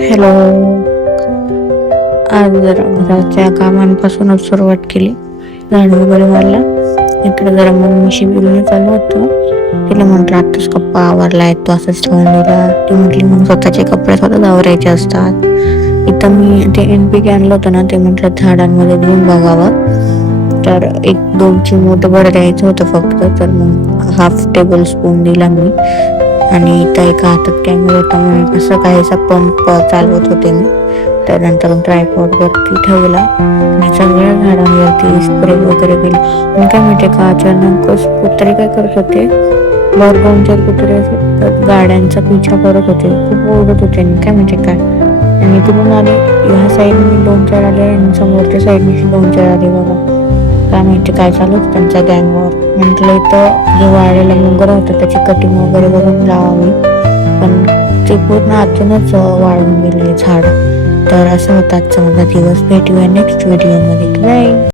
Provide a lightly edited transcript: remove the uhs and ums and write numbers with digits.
Hello. आज जरा घराच्या कामांपासूनच सुरुवात केली. झाडू वगैरे मारला. इकडे जरा मम्मीशी बोलणं चालू होतं. तिला म्हटलं आताच कप्पा आवरलाय, तो असंच ठेवून दिला. ती म्हटली मग स्वतःचे कपडे स्वतःच आवरायचे असतात. इथं मी ते NPK आणलं होतं ना, ते म्हटलं झाडांमध्ये देऊन बघावं. तर 1-2 चिमूटभर द्यायचं होतं फक्त. तर मग हाफ टेबल स्पून दिला मी. आणि त्या एका हातात कॅमेरा होता म्हणून असं काहीसा पंप चालवत होते मी. त्यानंतर ट्रायपॉड वरती ठेवला आणि सगळ्या झाडांवरती स्प्रे वगैरे केली. पण काय माहितीये का, अचानकच कुत्रे काय करत होते, 2-4 कुत्रे असे गाड्यांचा पिछा करत होते. खूप ओरडत होते. काय माहितीये काय, आणि तिकडून आले, ह्या साईडने 2-4 आले आणि समोरच्या साईडने 2-4 आले. बघा काय माहिती काय चालू होतं त्यांच्या गँगवर. म्हटलं इथं जे वाळलेला मुंगर होतं त्याची कटिंग वगैरे बघून लावावी, पण ते पूर्ण आतूनच वाळून गेले झाड. तर असं होतं आजचा माझा दिवस. भेटूया नेक्स्ट व्हिडिओमध्ये. बाय.